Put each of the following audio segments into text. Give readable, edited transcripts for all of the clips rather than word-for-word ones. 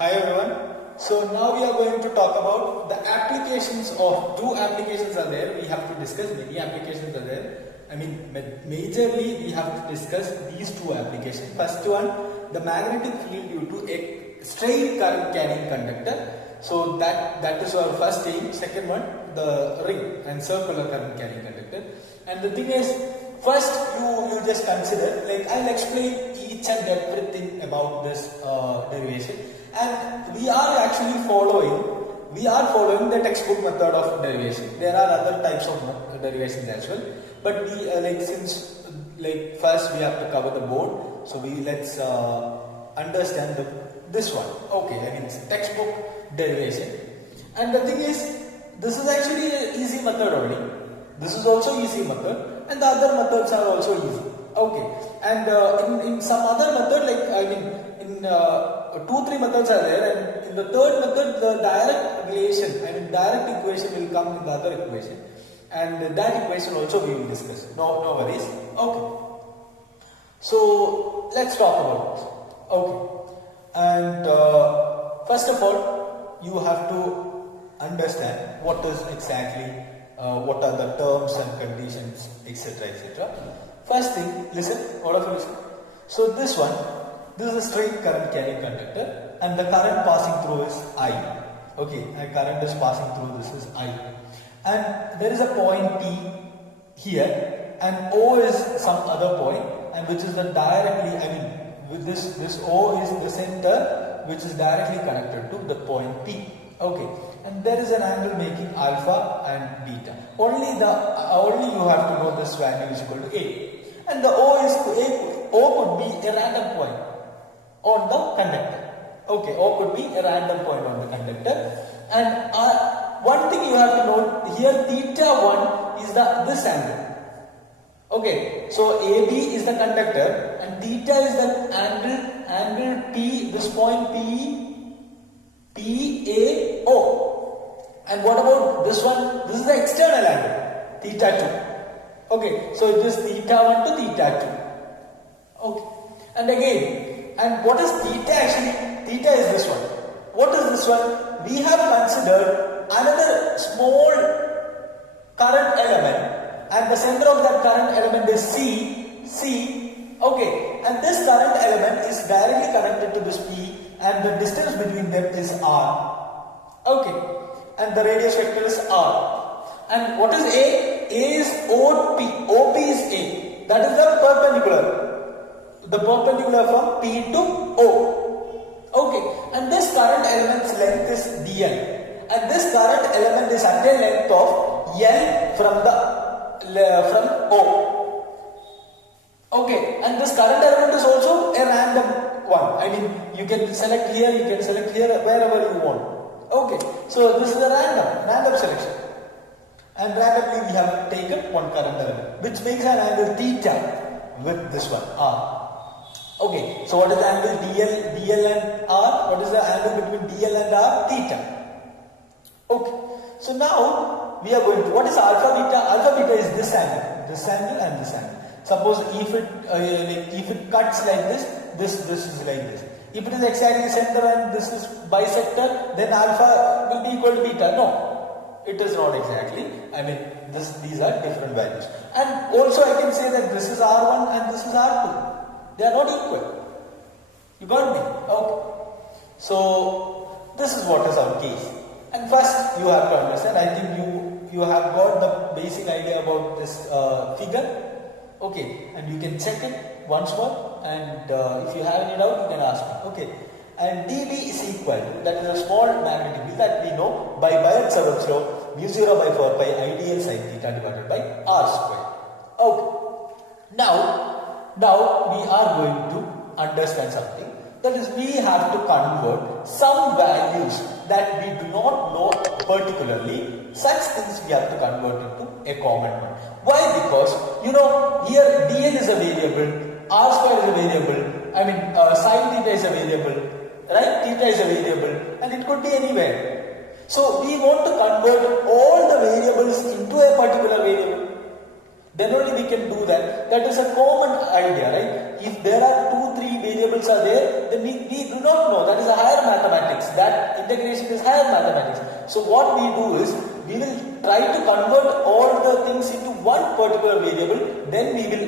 Hi everyone. So now we are going to talk about the applications of two applications are there. We have to discuss many applications are there. Majorly we have to discuss these two applications. First one, the magnetic field due to a straight current carrying conductor. So that is our first aim. Second one, the ring and circular current carrying conductor. And the thing is, first you just consider, like I'll explain each and everything about this derivation. And we are following the textbook method of derivation. There are other types of derivations as well, but we first we have to cover the board. So let's understand this one. Okay, it's textbook derivation. And the thing is, this is actually an easy method only. This is also easy method, and the other methods are also easy. Okay, and in some other method, in 2-3 methods are there, and in the third method, the direct equation will come in the other equation, and that equation also we will discuss. No worries. Okay. So let's talk about it. Okay, and first of all, you have to understand what is exactly what are the terms and conditions, etc., etc. First thing, listen, all of you listen. So this is a straight current carrying conductor, and the current passing through is I. Okay, a current is passing through, this is I. And there is a point P here, and O is some other point, and which is this O is the center, which is directly connected to the point P. Okay, and there is an angle making alpha and beta. Only you have to know this value is equal to A. And the O could be a random point on the conductor. Okay, O could be a random point on the conductor. And one thing you have to note here, θ1 is this angle. Okay, so AB is the conductor and theta is the angle P, this point PAO. And what about this one? This is the external angle, θ2. Okay, so it is θ1 to θ2. Okay, and again, and what is theta actually? Theta is this one. What is this one? We have considered another small current element, and the center of that current element is C. Okay, and this current element is directly connected to this P, and the distance between them is R. Okay, and the radius vector is R. And what is A? A is OP. OP is A. That is the perpendicular. The perpendicular from P to O. Okay, and this current element's length is dl, and this current element is at a length of L from O. Okay, and this current element is also a random one. You can select here, wherever you want. Okay, so this is a random selection, and randomly we have taken one current element, which makes an angle theta with this one R. Okay, so what is the angle DL and R? What is the angle between DL and R? Theta. Okay, so now we are going to, what is alpha beta? Alpha beta is this angle and this angle. Suppose if it cuts like this is like this. If it is exactly center and this is bisector, then alpha will be equal to beta. No, it is not exactly. These are different values. And also I can say that this is R1 and this is R2. They are not equal. You got me? Okay. So this is what is our case. And first you have to understand, I think you have got the basic idea about this figure. Okay, and you can check it once more, and if you have any doubt you can ask me. Okay, and dB is equal, that is a small magnetic field that we know by Biot-Savart's law, mu 0 by 4 pi ideal sin theta divided by R square. Okay, now we are going to understand something, that is, we have to convert some values that we do not know particularly. Such things we have to convert into a common one. Why? Because here dl is a variable, R square is a variable, sin theta is a variable, right? Theta is a variable, and it could be anywhere. So we want to convert all the variables into a particular variable. then only we can do that. That is a common idea, right? If there are 2, 3 variables are there, then we do not know. That is a higher mathematics. That integration is higher mathematics. So what we do is, we will try to convert all the things into one particular variable, then we will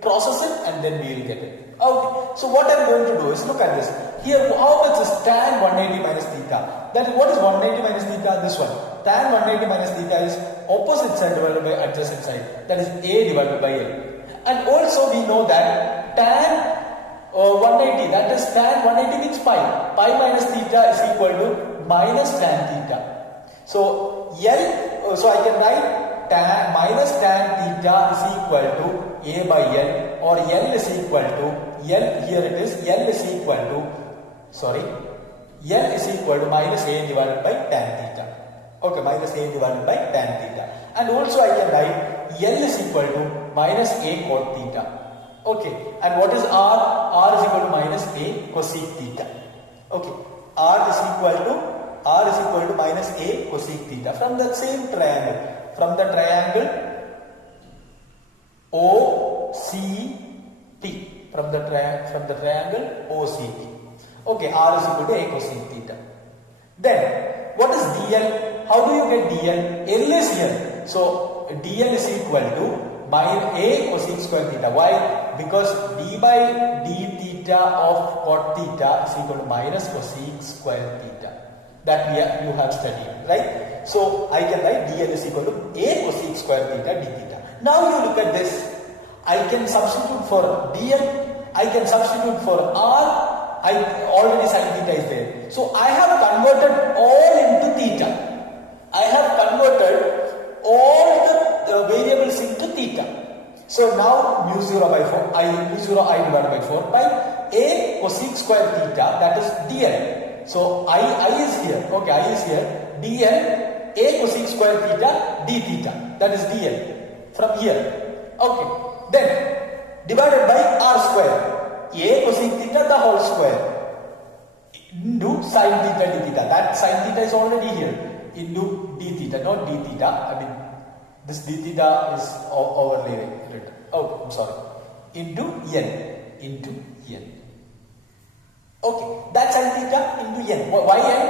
process it and then we will get it. Okay, so what I am going to do is, look at this. Here, how much is tan 180 minus theta? That what is 180 minus theta? This one. Tan 180 minus theta is opposite side divided by adjacent side. That is A divided by L. And also we know that tan 180, that is tan 180 means pi. Pi minus theta is equal to minus tan theta. So so I can write tan minus tan theta is equal to A by L, or L is equal to here it is, L is equal to minus A divided by tan theta. Okay, minus A divided by tan theta. And also I can write L is equal to minus A cot theta. Okay, and what is R? R is equal to minus A cosec theta. Okay, R is equal to minus A cosec theta from the same triangle. From the triangle OCT. From the triangle OCT. Okay, R is equal to A cosec theta. Then, what is DL? How do you get DL? L is here. So, DL is equal to minus A cosec square theta. Why? Because d by d theta of cot theta is equal to minus cosec square theta. That you have studied, right? So, I can write DL is equal to A cosec square theta d theta. Now you look at this. I can substitute for DL, I can substitute for R, already sin theta is there. So I have converted all into theta. I have converted all the variables into theta. So now mu 0 by 4, mu 0 I divided by 4 by A cosec square theta, that is DL. So I is here, okay, I is here, DL, A cosec square theta, d theta, that is DL from here. Okay. Then divided by R square, A cosec theta the whole square into sin theta d theta. That sin theta is already here into d theta, not d theta. I mean, this d theta is overly written. Oh, I'm sorry. Into n. Okay, that's sin theta into n. Why n?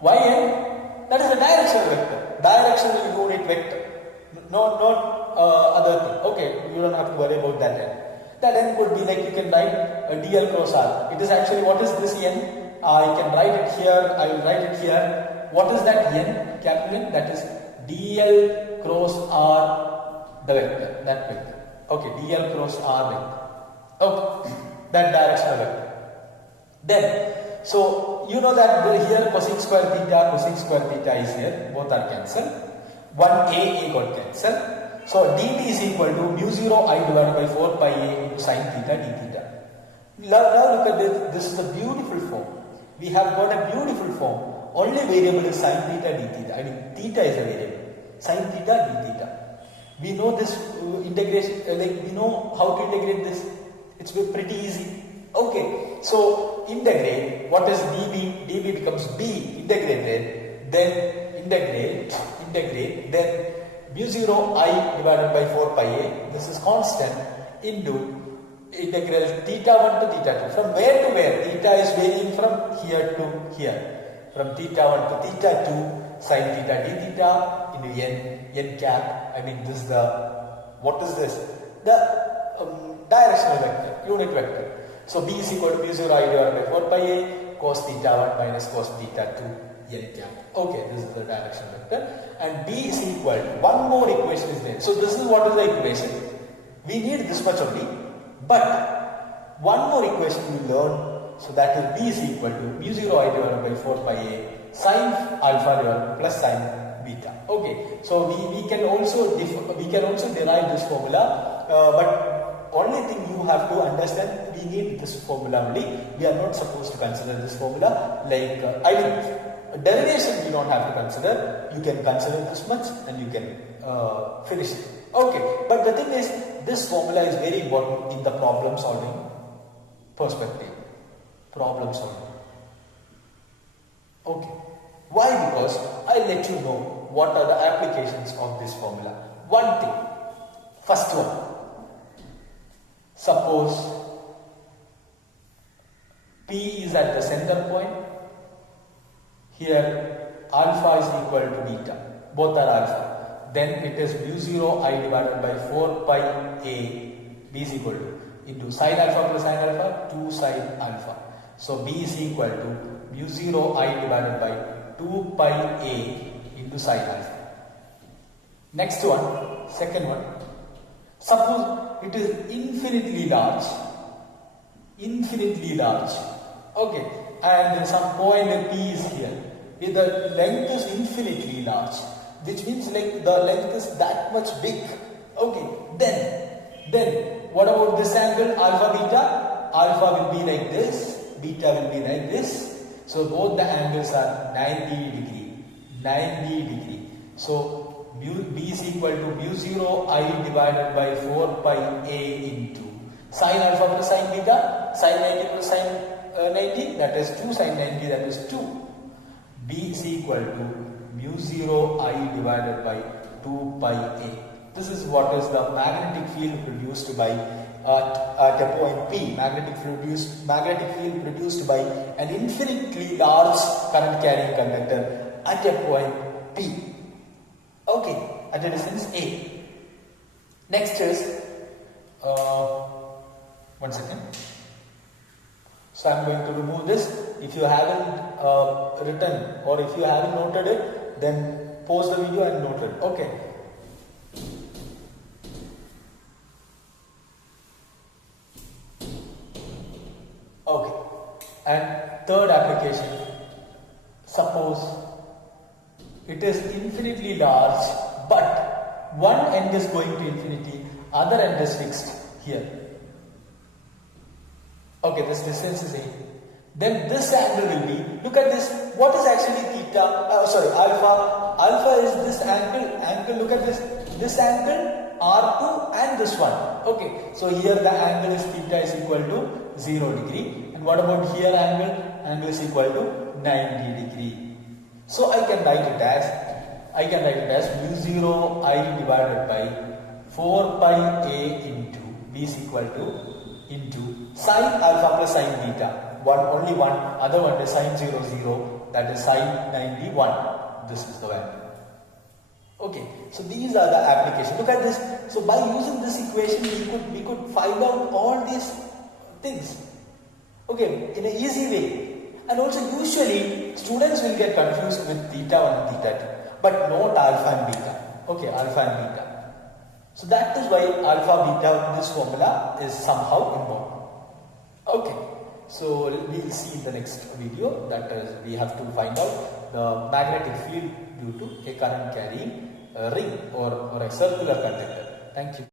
Why n? That is a directional vector, directional unit vector. Not other thing. Okay, you don't have to worry about that n. That n could be like, you can write dl cross r. It is actually, what is this n? I can write it here. I will write it here. What is that n? Capital N. That is dl cross r, the vector. That vector. Okay, dl cross r vector. Okay, that directional vector. Then, so you know that here cosec square theta is here. Both are cancelled. 1a got cancelled. So dt is equal to mu 0 I divided by 4 pi a into sin theta d theta. Now look at this. This is a beautiful form. We have got a beautiful form. Only variable is sin theta d theta. I mean, theta is a variable. Sin theta d theta. We know this integration, we know how to integrate this. It's pretty easy. Okay, so integrate. What is db? db becomes b integrated. Then integrate, then mu 0 I divided by 4 pi a, this is constant, into integral theta 1 to theta 2. From where to where? Theta is varying from here to here. From theta 1 to theta 2, sin theta d theta into n cap. I mean, this is the, what is this? The directional vector, unit vector. So b is equal to mu 0 I divided by 4 pi a, cos theta 1 minus cos theta 2, n cap. Okay, this is the direction vector, and b is equal to, one more equation is there. So this is what is the equation. We need this much only, but one more equation we learn. So that is b is equal to mu 0 I divided by 4 pi a sin alpha divided plus sin beta. Okay, so we can also derive this formula, but only thing you have to understand, we need this formula only. We are not supposed to consider this formula like derivation. You don't have to consider. You can consider this much and you can finish it. Okay, but the thing is, this formula is very important in the problem solving perspective. Problem solving. Okay. Why? Because I let you know what are the applications of this formula. One thing. First one, suppose P is at the center point. Here alpha is equal to beta. Both are alpha. Then it is mu 0 I divided by 4 pi a b is equal to into sin alpha plus sin alpha 2 sin alpha. So b is equal to mu 0 I divided by 2 pi a into sin alpha. Next one, second one. Suppose it is infinitely large. Okay, and some point P is here. If the length is infinitely large, which means like the length is that much big. Okay, then what about this angle alpha beta? Alpha will be like this, beta will be like this. So both the angles are 90 degree. So b is equal to mu 0 I divided by 4 pi a into sin alpha plus sin beta, sin 90 plus sin 90, that is 2 sin 90, that is 2. B is equal to mu 0 I divided by 2 pi a. This is what is the magnetic field produced by at a point P. Magnetic field produced by an infinitely large current carrying conductor at a point P. Okay, at a distance A. Next is, one second. So I am going to remove this. If you haven't written or if you haven't noted it, then pause the video and note it. Okay. Okay. And third application. Suppose it is infinitely large, but one end is going to infinity, other end is fixed here. Okay, this distance is A. Then this angle will be, look at this, what is actually theta, alpha. Alpha is this angle, look at this angle, R2 and this one. Okay, so here the angle is theta is equal to 0 degree. And what about here angle is equal to 90 degree. So I can write it as mu 0 I divided by 4 pi a into b is equal to into sin alpha plus sin beta. Only one, other one is sin 0 0, that is sin 91. This is the value. Okay, so these are the applications. Look at this. So by using this equation, we could find out all these things. Okay, in an easy way. And also usually students will get confused with theta 1 and theta 2, but not alpha and beta. Okay, alpha and beta. So that is why alpha beta, this formula is somehow involved. Okay, so we will see in the next video, that is we have to find out the magnetic field due to a current carrying ring or a circular conductor. Thank you.